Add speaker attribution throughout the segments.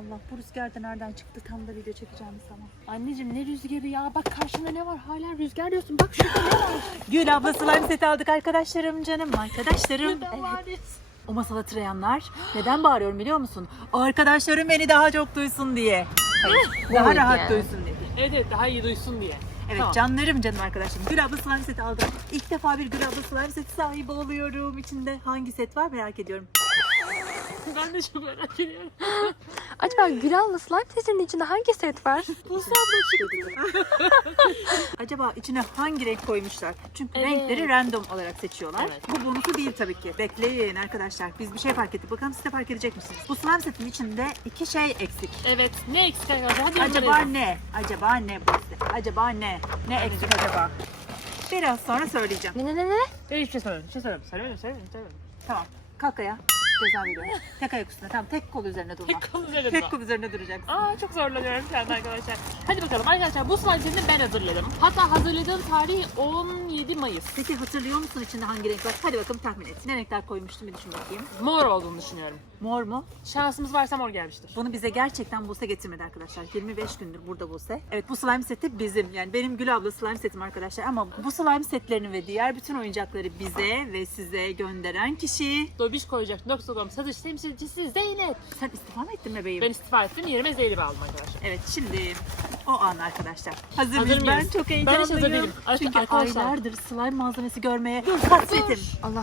Speaker 1: Allah, bu rüzgar da nereden çıktı tam da video çekeceğimiz zaman.
Speaker 2: Anneciğim ne rüzgarı ya? Bak karşında ne var? Hala rüzgar diyorsun. Bak şurada ne var?
Speaker 1: Gül abla slime seti aldık arkadaşlarım, canım arkadaşlarım.
Speaker 2: Neden
Speaker 1: Evet. O masada tırayanlar neden bağırıyorum biliyor musun? Arkadaşlarım beni daha çok duysun diye. Hayır, daha rahat
Speaker 3: yani.
Speaker 1: duysun diye.
Speaker 2: Evet daha iyi duysun diye.
Speaker 1: Evet
Speaker 2: Tamam.
Speaker 1: canlarım arkadaşlarım. Gül abla slime seti aldım. İlk defa bir Gül abla slime seti sahibi oluyorum. İçinde hangi set var merak ediyorum.
Speaker 2: Ben de çok merak ediyorum.
Speaker 3: Acaba Gülal'la slime setinin içinde hangi set var?
Speaker 2: Buse abla çıktı.
Speaker 1: Acaba içine hangi renk koymuşlar? Çünkü
Speaker 2: Evet.
Speaker 1: renkleri random olarak seçiyorlar.
Speaker 2: Evet.
Speaker 1: Bu bonusu değil tabii ki. Bekleyin arkadaşlar. Biz bir şey fark ettik. Bakalım siz de fark edecek misiniz? Bu slime setin içinde 2 şey eksik.
Speaker 2: Evet. Ne eksik arkadaşlar? Hadi
Speaker 1: Acaba
Speaker 2: yorumlara
Speaker 1: ne? Acaba ne bu? Acaba ne? Ne eksik acaba? Biraz sonra söyleyeceğim.
Speaker 3: Ne?
Speaker 2: yazın. Hiçbir şey söylemiyorum. Söylemiyorum.
Speaker 1: Tamam. Kalk ayağa. Ceza veriyorum. Tek ayak üstüne. Tamam. Tek kol üzerine durma.
Speaker 2: Tek kol üzerinde.
Speaker 1: Tek kol üzerinde duracaksın.
Speaker 2: Aa çok zorlanıyorum şu anda arkadaşlar. Hadi bakalım arkadaşlar bu slime setini ben hazırladım. Hatta hazırladığım tarih 17 Mayıs.
Speaker 1: Peki hatırlıyor musun içinde hangi renk var? Hadi bakalım tahmin et. Ne renkler koymuştum bir düşün bakayım.
Speaker 2: Mor olduğunu düşünüyorum.
Speaker 1: Mor mu?
Speaker 2: Şansımız varsa mor gelmiştir.
Speaker 1: Bunu bize gerçekten Buse getirmedi arkadaşlar. 25 gündür burada Buse. Evet bu slime seti bizim. Yani benim Gül abla slime setim arkadaşlar. Ama bu slime setlerini ve diğer bütün oyuncakları bize ve size gönderen kişi...
Speaker 2: Dobişkoyacak.com satış temsilcisi Zeynep.
Speaker 1: Sen istifa mı ettin bebeğim?
Speaker 2: Ben istifa ettim. Yerime Zeynep'i aldım arkadaşlar.
Speaker 1: Evet şimdi o an arkadaşlar. Hazır
Speaker 2: Hazır
Speaker 1: mıyız? Ben
Speaker 2: mıyız?
Speaker 1: çok
Speaker 2: Ben hiç
Speaker 1: heyecanlıyım.
Speaker 2: hazır değilim.
Speaker 1: Çünkü
Speaker 2: Arkadaşlar.
Speaker 1: aylardır slime malzemesi görmeye hasretim.
Speaker 3: Allah.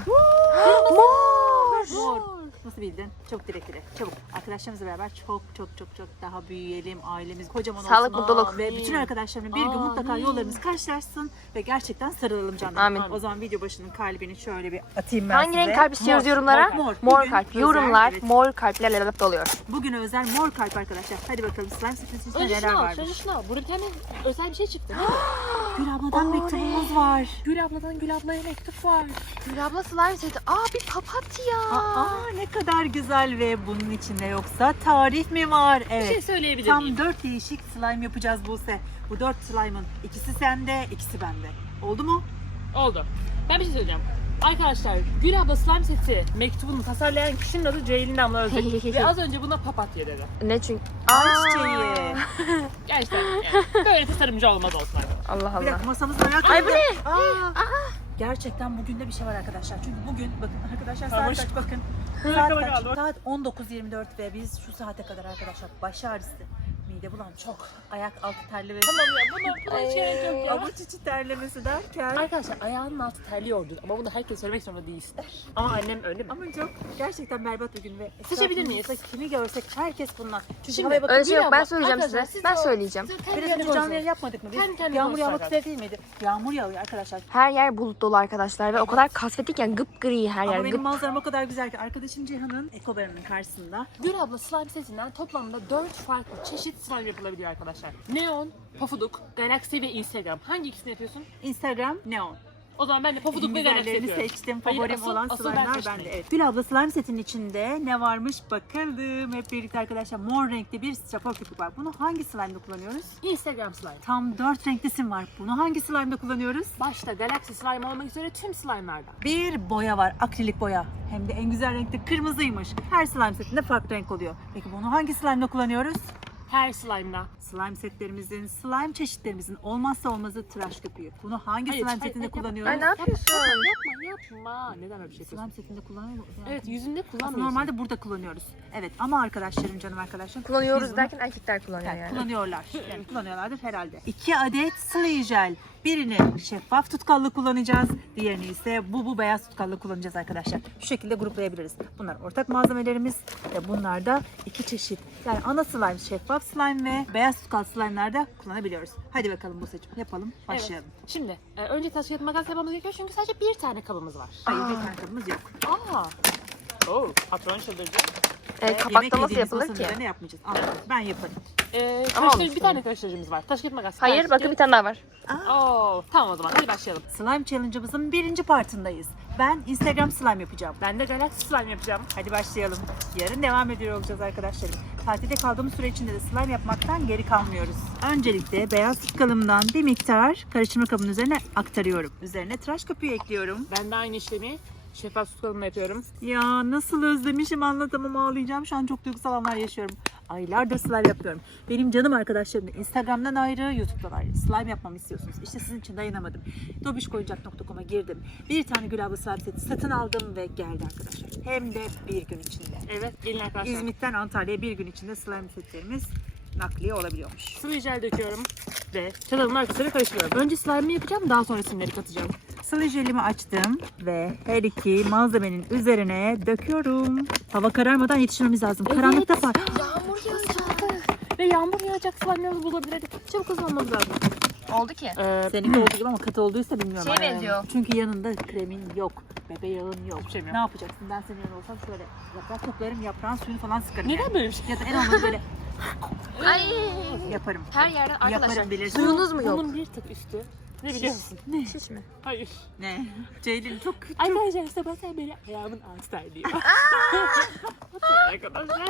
Speaker 1: Mor. Nasıl bildin? Çabuk direkt dile. Çabuk. Arkadaşlarımızla beraber çok daha büyüyelim. Ailemiz kocaman olsun.
Speaker 3: Sağlık, mutluluk.
Speaker 1: Ve bütün arkadaşlarımla bir gün mutlaka
Speaker 2: Amin.
Speaker 1: yollarımız karşılaşsın ve gerçekten sarılalım canım.
Speaker 3: Amin.
Speaker 1: O zaman video başının kalbini şöyle bir atayım ben
Speaker 3: Hangi
Speaker 1: size.
Speaker 3: renk kalp istiyoruz
Speaker 1: Mor,
Speaker 3: yorumlara?
Speaker 1: Mor.
Speaker 3: Mor
Speaker 1: Bugün
Speaker 3: kalp.
Speaker 1: özel,
Speaker 3: Yorumlar
Speaker 1: evet.
Speaker 3: mor kalplerle doluyor.
Speaker 1: Bugün özel mor kalp arkadaşlar. Hadi bakalım slime setin içinde
Speaker 2: Önce
Speaker 1: neler
Speaker 2: şunu al.
Speaker 1: varmış.
Speaker 2: Önce şunu al. Burada bir tane özel bir şey çıktı.
Speaker 1: Gül abladan mektubumuz var.
Speaker 2: Gül abladan Gül ablaya mektup var.
Speaker 3: Gül abla slime seti. Aa bir papatya.
Speaker 1: Aa ne kadar güzel ve bunun içinde yoksa tarih mi var?
Speaker 2: Bir şey
Speaker 1: Evet.
Speaker 2: söyleyebilir miyim?
Speaker 1: Tam 4 değişik slime yapacağız Buse. Bu 4 slime'ın ikisi sende, ikisi bende. Oldu mu?
Speaker 2: Oldu. Ben bir şey söyleyeceğim. Arkadaşlar Gül abla slime seti mektubunu tasarlayan kişinin adı Ceylin Damla Özbek. Ve az önce buna papatya dedi.
Speaker 3: Ne çünkü?
Speaker 1: Ay çiçeği.
Speaker 2: Gerçekten yani, böyle tasarımcı olmaz olsun arkadaşlar.
Speaker 3: Allah
Speaker 1: Bir
Speaker 3: Allah.
Speaker 1: dakika masamız ayağa
Speaker 3: Ay bu
Speaker 1: kalktı.
Speaker 3: ne?
Speaker 1: Aa. Gerçekten bugün de bir şey var arkadaşlar. Çünkü bugün bakın arkadaşlar saat
Speaker 2: Tamam.
Speaker 1: kaç bakın. Saat kaç? Saat 19.24 ve biz şu saate kadar arkadaşlar baş ağrısı, mide bulan çok, ayak altı terlemesi.
Speaker 2: Tamam ya buna hiç gerek yok ya.
Speaker 1: Avuç içi terlemesi derken.
Speaker 2: Arkadaşlar ayağının altı terliyordu ama bunu herkes söylemek zorunda değilsin. Ama annem öyle mi?
Speaker 1: Ama çok gerçekten berbat bir gün ve
Speaker 2: Seçebilir miyiz?
Speaker 1: etrafımızda kimi görsek herkes bundan. Çünkü
Speaker 2: Şimdi,
Speaker 1: havaya bakın.
Speaker 3: Öyle şey yok. Ben
Speaker 2: abla,
Speaker 3: söyleyeceğim
Speaker 2: arkadaşlar,
Speaker 3: size.
Speaker 2: siz
Speaker 3: Ben
Speaker 2: de o-
Speaker 3: söyleyeceğim.
Speaker 1: Biraz önce canlı yayın yapmadık mı biz?
Speaker 2: Kendi kendine
Speaker 1: Yağmur
Speaker 2: konuşsun
Speaker 1: yağmak üzere değil miydi? Yağmur yağıyor arkadaşlar.
Speaker 3: Her yer bulut dolu arkadaşlar ve o kadar kasvetlik yani gri her yer.
Speaker 1: Ama benim
Speaker 3: Gıp.
Speaker 1: manzaram o kadar güzel ki arkadaşım Cihan'ın ekobarının karşısında.
Speaker 2: Gül abla slime setinden toplamda 4 farklı çeşit slime yapılabiliyor arkadaşlar. Neon, Pofuduk, Galaxy ve Instagram. Hangi ikisini yapıyorsun?
Speaker 1: Instagram Neon.
Speaker 2: O zaman ben de Pofuduk ve Galaxy
Speaker 1: Güzellerini
Speaker 2: yapıyorum.
Speaker 1: seçtim.
Speaker 2: Hayır,
Speaker 1: Favorim
Speaker 2: asıl-
Speaker 1: olan
Speaker 2: asıl
Speaker 1: slime'lar
Speaker 2: seçtim.
Speaker 1: bende. Evet. Gül abla slime setinin içinde ne varmış bakalım. Hep birlikte arkadaşlar mor renkli bir şapor köpük var. Bunu hangi slime'da kullanıyoruz?
Speaker 2: Instagram slime.
Speaker 1: Tam 4 renkli sim var. Bunu hangi slime'da kullanıyoruz?
Speaker 2: Başta Galaxy slime olmak üzere tüm slime'larda.
Speaker 1: Bir boya var. Akrilik boya. Hem de en güzel renkte kırmızıymış. Her slime setinde farklı renk oluyor. Peki bunu hangi slime'da kullanıyoruz?
Speaker 2: Her slime'da.
Speaker 1: Slime setlerimizin, slime çeşitlerimizin olmazsa olmazı tıraş köpüğü. Bunu hangi
Speaker 2: Hayır,
Speaker 1: slime
Speaker 2: hayır,
Speaker 1: setinde
Speaker 2: hayır,
Speaker 1: kullanıyoruz?
Speaker 3: Ay ne yapıyorsun?
Speaker 2: Yapma. Neden böyle bir şey yapıyorsun?
Speaker 1: Slime setinde kullanıyoruz.
Speaker 2: Evet yüzünde
Speaker 1: Aslında
Speaker 2: kullanmıyorsun.
Speaker 1: normalde burada kullanıyoruz. Evet ama arkadaşlarım, canım arkadaşlarım.
Speaker 3: Kullanıyoruz
Speaker 1: biz bunu-
Speaker 3: derken erkekler kullanıyor
Speaker 1: Yani
Speaker 3: yani.
Speaker 1: kullanıyorlar. Yani kullanıyorlardır herhalde. 2 adet Slay Gel. Birini şeffaf tutkallı kullanacağız. Diğerini ise bu beyaz tutkallı kullanacağız arkadaşlar. Şu şekilde gruplayabiliriz. Bunlar ortak malzemelerimiz ve bunlar da 2 çeşit. Yani ana slime, şeffaf slime ve beyaz tutkal slime'larda kullanabiliyoruz. Hadi bakalım bu seçim yapalım. Başlayalım.
Speaker 2: Evet. Şimdi önce taş kağıt makas yapmamız gerekiyor çünkü sadece bir tane kabımız var.
Speaker 1: Hayır bir tane kabımız yok.
Speaker 2: Aa. Oo, patron çıldırdı.
Speaker 1: Yemek
Speaker 3: Kapakta nasıl
Speaker 1: yediğimiz
Speaker 3: yapılır
Speaker 1: masanın
Speaker 3: ki?
Speaker 1: üzerine yapmayacağız. Anladım. Ben yaparım.
Speaker 3: Ama
Speaker 2: Bir
Speaker 3: olmuş
Speaker 2: tane karıştırıcımız var. Taş kağıt makas.
Speaker 3: Hayır
Speaker 2: taş,
Speaker 3: bakın
Speaker 2: kağıt-
Speaker 3: bir tane daha var.
Speaker 2: Oo, tamam o zaman hadi başlayalım.
Speaker 1: Slime Challenge'ımızın birinci partındayız. Ben Instagram slime yapacağım.
Speaker 2: Ben de Galaxy slime yapacağım.
Speaker 1: Hadi başlayalım. Yarın devam ediyor olacağız arkadaşlarım. Tatilde kaldığımız süre içinde de slime yapmaktan geri kalmıyoruz. Öncelikle beyaz tutkalımdan bir miktar karıştırma kabının üzerine aktarıyorum. Üzerine tıraş köpüğü ekliyorum.
Speaker 2: Ben de aynı işlemi şeffaf tutkalımla yapıyorum.
Speaker 1: Ya nasıl özlemişim, anlatamam, ağlayacağım. Şu an çok duygusal anlar yaşıyorum. Aylardır slime yapıyorum. Benim canım arkadaşlarım da Instagram'dan ayrı, YouTube'dan ayrı. Slime yapmamı istiyorsunuz. İşte sizin için dayanamadım. Dobişkoyuncak.com'a girdim. Bir tane Gül abla slime seti satın aldım ve geldi arkadaşlar. Hem de bir gün içinde.
Speaker 2: Evet, gelin arkadaşlar.
Speaker 1: İzmit'ten Antalya'ya bir gün içinde slime setlerimiz nakliye olabiliyormuş.
Speaker 2: Sıvı jel döküyorum ve çatalın arkasını karıştırıyorum. Önce slime'ı yapacağım, daha sonra simleri katacağım.
Speaker 1: Sıvı jelimi açtım ve her iki malzemenin üzerine döküyorum. Hava kararmadan yetişmemiz lazım. Karanlıkta var.
Speaker 3: Yağmur yağacak.
Speaker 2: Ve yağmur yağacak, slime'larımızı bulabilirdik. Çabuk hızlanmamız lazım.
Speaker 3: Oldu ki.
Speaker 1: Seninki olduğu gibi ama katı olduysa bilmiyorum.
Speaker 3: Şeye benziyor.
Speaker 1: Çünkü yanında kremin yok. Bebe yağın yok.
Speaker 2: Hiçbir şeyim yok.
Speaker 1: Ne yapacaksın? Ben senin yanında olsam şöyle yaprak toplarım, yaprağın suyunu falan sıkarım.
Speaker 2: Neden
Speaker 1: yani.
Speaker 2: böyle bir şey?
Speaker 1: Ya da en olmadı böyle
Speaker 3: Ay.
Speaker 1: yaparım.
Speaker 3: Her yerden arkadaşlar.
Speaker 1: Yaparım, bilirsin.
Speaker 3: Suyunuz mu yok?
Speaker 2: Bunun bir tık üstü. Ne biliyor musun?
Speaker 1: Ne?
Speaker 3: Şiş mi?
Speaker 2: Hayır.
Speaker 1: Ne? Ceylin çok kötü.
Speaker 2: Arkadaşlar işte bazen beni ayağımın ağzı diyor. Arkadaşlar.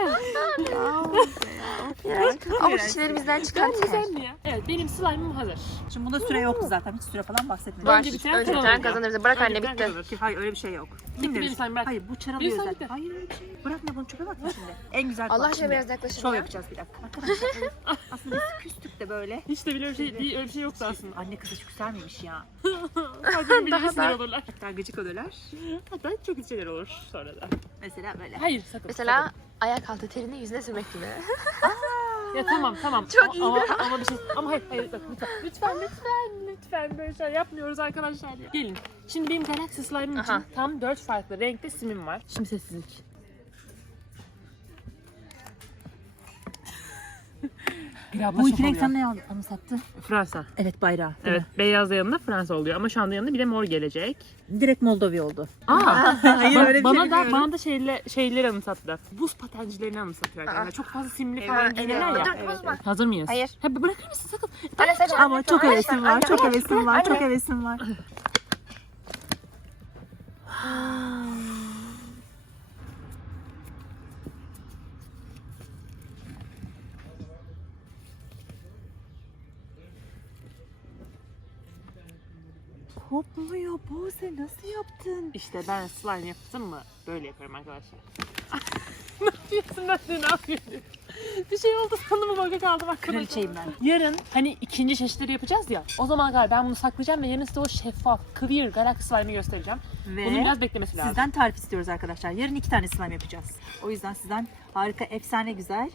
Speaker 3: Ama şişlerimizden çıkan
Speaker 2: Ben
Speaker 3: ter.
Speaker 2: güzel mi ya? Evet, benim slime'ım hazır.
Speaker 1: Şimdi bunda süre yoktu zaten. Hiç süre falan bahsetmedim.
Speaker 3: Var.
Speaker 2: Önce bitiren
Speaker 3: Önce
Speaker 2: kazanır
Speaker 3: bitiren
Speaker 2: ya.
Speaker 3: kazanırız. Bırak
Speaker 2: Önce
Speaker 3: anne,
Speaker 2: bitiren
Speaker 3: bitti.
Speaker 2: kazanır.
Speaker 1: Hayır öyle bir şey yok.
Speaker 2: Bitti,
Speaker 1: Kim
Speaker 2: bir
Speaker 1: demiş?
Speaker 2: sen bırak.
Speaker 1: Hayır bu çaralı
Speaker 2: Bir sen
Speaker 1: özel.
Speaker 2: bitti.
Speaker 1: Hayır öyle bir şey. Bırak ne bunu çöpe mi atma şimdi? En güzel
Speaker 3: Allah
Speaker 1: bak
Speaker 3: aşkına
Speaker 1: şimdi.
Speaker 3: biraz yaklaşın
Speaker 1: Şov
Speaker 3: ya.
Speaker 1: yapacağız bir dakika. Arkadaşlar evet. Aslında biz küstük de böyle.
Speaker 2: Hiç de bile öyle bir şey yoktu aslında.
Speaker 1: Anne kız hiç küsermemiş ya.
Speaker 2: Sadece
Speaker 3: Daha
Speaker 2: bir sinir
Speaker 3: da-
Speaker 2: olurlar.
Speaker 1: Hatta gıcık oluyorlar.
Speaker 2: Hatta çok kötü şeyler olur sonra da.
Speaker 1: Mesela böyle.
Speaker 2: Hayır sakın.
Speaker 3: Mesela ayak altı terini yüzüne sürmek gibi.
Speaker 2: sakın. Ya tamam.
Speaker 3: Çok iyi.
Speaker 2: Ama bir şey. Ama hayır bak lütfen böyle şeyler yapmıyoruz arkadaşlar ya. Gelin. Şimdi benim Galaxy Slime'ım için
Speaker 3: Aha.
Speaker 2: tam 4 farklı renkte simim var. Şimdi sessizlik.
Speaker 1: Bu iki renk sana ne anımsattı?
Speaker 2: Fransa.
Speaker 1: Evet bayrağı. değil
Speaker 2: Evet, beyaz da yanında Fransa oluyor ama şu anda yanında bir de mor gelecek.
Speaker 1: mi? Direkt Moldova oldu.
Speaker 2: Hayır,
Speaker 1: öyle bir şey
Speaker 2: bana da şeyleri anımsattı. Buz patencilerini anımsatıyor arkadaşlar. Çok fazla simli falan giyinirler ya.
Speaker 3: Dur bozma.
Speaker 2: Hazır mıyız?
Speaker 3: Hayır.
Speaker 2: Ha, bırakır mısın sakın?
Speaker 3: Anne sen
Speaker 1: Ama çok hevesim var, çok hevesim var,
Speaker 3: Anne.
Speaker 1: çok hevesim var. Kopmuyor Buse, nasıl yaptın?
Speaker 2: İşte ben slime yaptım mı böyle yaparım arkadaşlar. Ne yapıyorsun ben de ne yapıyorsun? Bir şey oldu sandım baka kaldım arkadaşlar.
Speaker 1: Kraliçeyim ben.
Speaker 2: Yarın hani ikinci çeşitleri yapacağız ya. O zaman kadar ben bunu saklayacağım ve yarın size o şeffaf, clear Galaxy Slime'ı göstereceğim.
Speaker 1: Ve
Speaker 2: Bunun biraz beklemesi lazım.
Speaker 1: sizden tarif istiyoruz arkadaşlar. Yarın 2 tane slime yapacağız. O yüzden sizden harika, efsane güzel.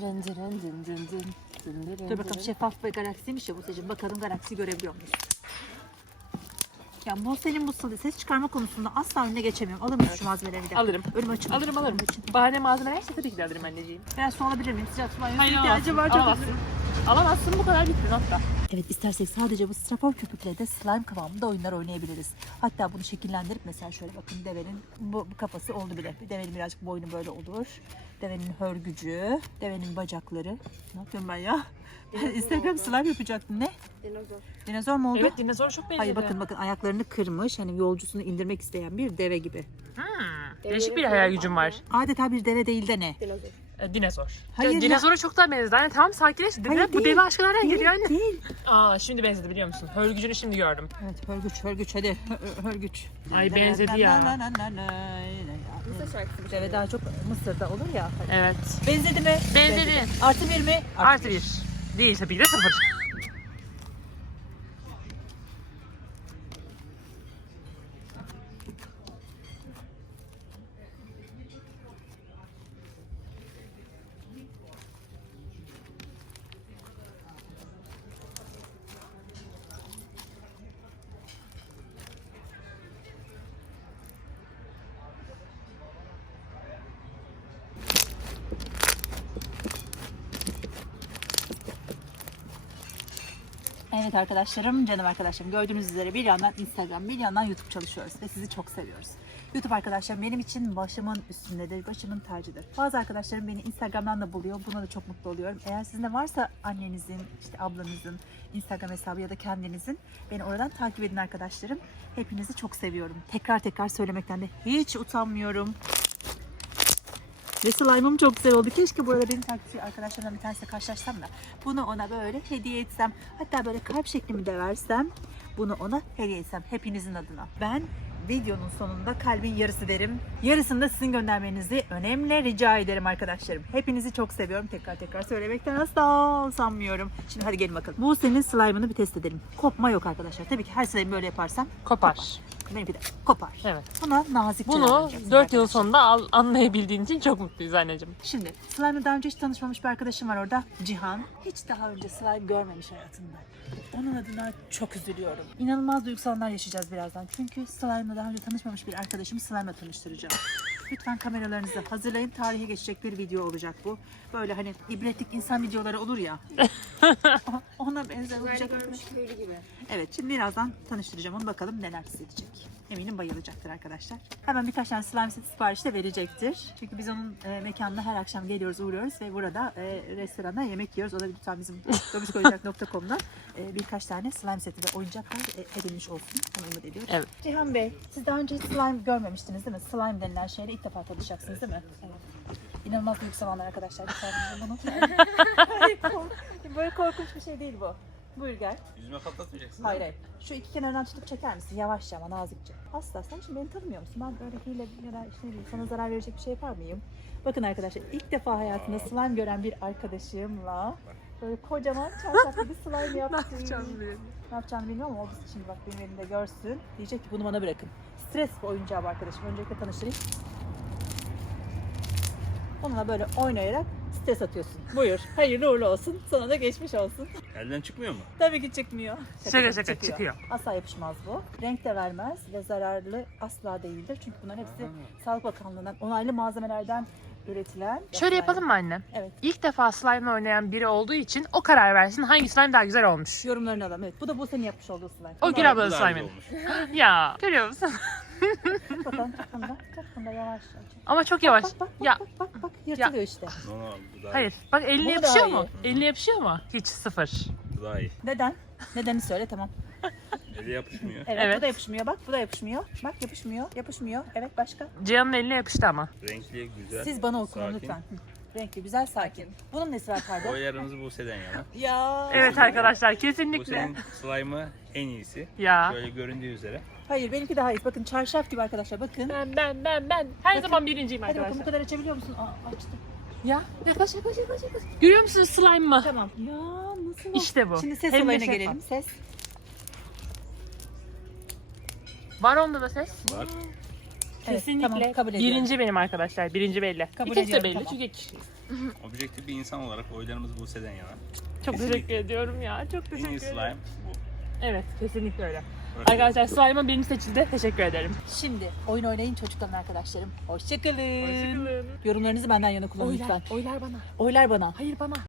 Speaker 1: Dur bakalım şeffaf ve galaksiymiş ya Buse'cim. Bakalım galaksi görebiliyor muyuz? Ya Buse'nin bu ses çıkarma konusunda asla önüne geçemiyorum. Alır mısın şu malzemeleri bir dakika?
Speaker 2: Alırım.
Speaker 1: Önümü açın.
Speaker 2: Alırım. Bahane malzemelerse tabii ki de alırım anneciğim.
Speaker 1: Biraz su alabilir miyim? Sıcak su var.
Speaker 2: Hayır
Speaker 1: İhtiyacım var.
Speaker 2: alamazsın.
Speaker 1: Çok
Speaker 2: Alamazsın. Alamazsın, bu kadar bitti hatta.
Speaker 1: Evet, istersek sadece bu strafor köpükle de slime kıvamında oyunlar oynayabiliriz. Hatta bunu şekillendirip mesela şöyle bakın devenin bu kafası oldu bile. Devenin birazcık boynu böyle olur. Devenin hörgücü, devenin bacakları. Ne yapıyorum ben ya? Instagram slime yapacaktım. Ne?
Speaker 3: Dinozor.
Speaker 1: Dinozor mu oldu?
Speaker 2: Evet, dinozor çok benziyor.
Speaker 1: Hayır bakın ayaklarını kırmış. Hani yolcusunu indirmek isteyen bir deve gibi.
Speaker 2: Değişik bir hayal gücüm var.
Speaker 1: Adeta bir deve değil de ne?
Speaker 3: Dinozor.
Speaker 2: Dinozor.
Speaker 1: Hayır ya.
Speaker 2: Dinozora çok daha benziyor. Yani tamam sakinleş.
Speaker 1: Hayır,
Speaker 2: Bu
Speaker 1: değil.
Speaker 2: deve aşkı nereden
Speaker 1: Değil,
Speaker 2: geliyor yani?
Speaker 1: değil.
Speaker 2: Aa şimdi benzedi biliyor musun? Hörgücünü şimdi gördüm.
Speaker 1: Evet hörgüç hadi hörgüç.
Speaker 2: Ay, benzedi ya.
Speaker 3: Mısır şarkısı.
Speaker 1: Deve daha çok Mısır'da olur ya. Hadi.
Speaker 2: Evet.
Speaker 1: Benzedi mi?
Speaker 2: Benzedi.
Speaker 1: Artı bir mi?
Speaker 2: Artı bir. Değil tabii ki de 0.
Speaker 1: Evet arkadaşlarım, canım arkadaşlarım. Gördüğünüz üzere bir yandan Instagram, bir yandan YouTube çalışıyoruz ve sizi çok seviyoruz. YouTube arkadaşlarım benim için başımın üstündedir, başımın tacıdır. Bazı arkadaşlarım beni Instagram'dan da buluyor. Buna da çok mutlu oluyorum. Eğer sizin de varsa annenizin, işte ablanızın Instagram hesabı ya da kendinizin, beni oradan takip edin arkadaşlarım. Hepinizi çok seviyorum. Tekrar söylemekten de hiç utanmıyorum. Ve slime'ım çok güzel oldu. Keşke bu arada benim takipçi arkadaşlarımdan bir tanesiyle karşılaşsam da bunu ona böyle hediye etsem. Hatta böyle kalp şeklimi de versem. Bunu ona hediye etsem hepinizin adına. Ben videonun sonunda kalbin yarısı derim. Yarısını da sizin göndermenizi önemli rica ederim arkadaşlarım. Hepinizi çok seviyorum. Tekrar söylemekten asla sanmıyorum. Şimdi hadi gelin bakalım. Bu senin slime'ını bir test edelim. Kopma yok arkadaşlar. Tabii ki her slime böyle yaparsam
Speaker 2: Kopar.
Speaker 1: benimki de kopar.
Speaker 2: Evet.
Speaker 1: Buna nazikçe
Speaker 2: Bunu
Speaker 1: davranacaksınız
Speaker 2: 4 yıl
Speaker 1: arkadaşlar.
Speaker 2: sonunda anlayabildiğin için çok mutluyuz anneciğim.
Speaker 1: Şimdi slime'la daha önce hiç tanışmamış bir arkadaşım var orada. Cihan. Hiç daha önce slime görmemiş hayatında. Onun adına çok üzülüyorum. İnanılmaz duygusal anlar yaşayacağız birazdan. Çünkü slime'la daha önce tanışmamış bir arkadaşımı slime'la tanıştıracağım. Lütfen kameralarınızı hazırlayın. Tarihe geçecek bir video olacak bu. Böyle hani ibretlik insan videoları olur ya. Ona benzer olacak. Evet, şimdi birazdan tanıştıracağım onu. Bakalım neler hissedecek. Eminim bayılacaktır arkadaşlar. Hemen birkaç tane slime seti siparişi de verecektir. Çünkü biz onun mekanına her akşam geliyoruz, uğruyoruz ve burada restoranda yemek yiyoruz. O da lütfen bizim dobişkoyacak.com'dan birkaç tane slime seti ve oyuncaklar edilmiş olsun. Onu umut ediyoruz.
Speaker 2: Evet.
Speaker 1: Cihan Bey, siz daha önce hiç slime görmemiştiniz değil mi? Slime denilen şeyle ilk defa tanışacaksınız değil mi? Evet. İnanılmaz büyük zamanlar arkadaşlar. Lütfen bunu. Böyle korkunç bir şey değil bu. Buyur gel.
Speaker 4: Yüzüme patlatmayacaksın.
Speaker 1: Hayır hayır. Şu iki kenardan tutup çeker misin? Yavaşça ama nazikçe. Asla sen şimdi beni tanımıyor musun? Ben öyle hile ya da işte ne bileyim, sana zarar verecek bir şey yapar mıyım? Bakın arkadaşlar ilk defa hayatında slime gören bir arkadaşımla böyle kocaman çarşaf gibi slime yaptım. Ne yapacağını bilmiyorum ama o şimdi bak benim elimde görsün. Diyecek ki bunu bana bırakın. Stres bir oyuncağı bu arkadaşım. Öncelikle tanıştırayım. Onunla böyle oynayarak stres atıyorsun. Buyur. Hayırlı uğurlu olsun. Sana da geçmiş olsun.
Speaker 4: Elden çıkmıyor mu?
Speaker 1: Tabii ki çıkmıyor.
Speaker 2: Şaka çıkıyor.
Speaker 1: Asla yapışmaz bu. Renk de vermez ve zararlı asla değildir. Çünkü bunların hepsi Sağlık Bakanlığı'ndan onaylı malzemelerden üretilen.
Speaker 2: Şöyle yapalım mı anne?
Speaker 1: Evet.
Speaker 2: İlk defa slime oynayan biri olduğu için o karar versin hangi slime daha güzel olmuş.
Speaker 1: Yorumlarını alalım. Evet. Bu da senin yapmış olduğu slime.
Speaker 2: O Gül
Speaker 4: Bu
Speaker 2: ablanın
Speaker 4: daha güzel
Speaker 2: slime'ı.
Speaker 4: olmuş.
Speaker 2: Ya görüyor musun?
Speaker 1: Tut bakalım. Tut bunda yavaş.
Speaker 2: Ama çok yavaş.
Speaker 1: Bak
Speaker 2: Ya
Speaker 1: bak yırtılıyor işte.
Speaker 4: No, bu daha
Speaker 2: hayır. Bak eline
Speaker 1: Bu
Speaker 2: yapışıyor
Speaker 1: daha
Speaker 2: mu? Eline yapışıyor mu? Hiç sıfır.
Speaker 4: Bu daha iyi.
Speaker 1: Neden? Nedenini söyle tamam.
Speaker 4: Eli yapışmıyor.
Speaker 1: Evet,
Speaker 2: Evet.
Speaker 1: bu da yapışmıyor bak. Bu da yapışmıyor. Bak yapışmıyor. Evet başka.
Speaker 2: Cihan'ın eline yapıştı ama.
Speaker 4: Renkli, güzel.
Speaker 1: Siz bana okuyun
Speaker 4: sakin.
Speaker 1: lütfen. Renkli, güzel, sakin. Bunun nesi var pardon?
Speaker 4: Boyalarımızı Buse'den yana.
Speaker 1: Ya.
Speaker 2: Evet arkadaşlar kesinlikle.
Speaker 4: Buse'nin slime'ı en iyisi.
Speaker 2: Ya.
Speaker 4: Şöyle göründüğü üzere.
Speaker 1: Hayır benimki daha iyi. Bakın çarşaf gibi arkadaşlar bakın.
Speaker 2: Ben. Her zaman birinciyim
Speaker 1: Hadi bakalım bu
Speaker 2: arkadaşlar.
Speaker 1: kadar açabiliyor musun? Aa, açtım.
Speaker 2: Ya yaklaş. Görüyor musunuz slime'ımı?
Speaker 1: Tamam. Ya nasıl?
Speaker 2: İşte bu.
Speaker 1: Şimdi ses
Speaker 2: Hem de
Speaker 1: olayına
Speaker 2: şeffaf.
Speaker 1: gelelim. Ses.
Speaker 2: Var onda da ses.
Speaker 4: Var.
Speaker 1: Evet,
Speaker 2: Kesinlikle.
Speaker 1: tamam, kabul ediyorum.
Speaker 2: Birinci benim arkadaşlar. Birinci belli.
Speaker 1: Kabul
Speaker 2: İkisi de
Speaker 1: ediyorum,
Speaker 2: belli
Speaker 1: tamam.
Speaker 2: çünkü iki kişiyiz.
Speaker 4: Objektif bir insan olarak oylarımız Buse'den yana.
Speaker 2: Çok
Speaker 4: Kesinlikle.
Speaker 2: teşekkür ediyorum ya. Çok
Speaker 4: En
Speaker 2: teşekkür
Speaker 4: iyi
Speaker 2: ederim.
Speaker 4: slime bu.
Speaker 2: Evet kesinlikle öyle.
Speaker 4: Bırak.
Speaker 2: Arkadaşlar slime'ım benim seçildi. Teşekkür ederim.
Speaker 1: Şimdi oyun oynayın çocuklarım arkadaşlarım. Hoşçakalın.
Speaker 2: Hoşçakalın.
Speaker 1: Yorumlarınızı benden yana kullanın lütfen.
Speaker 2: Oylar bana.
Speaker 1: Oylar bana.
Speaker 2: Hayır bana.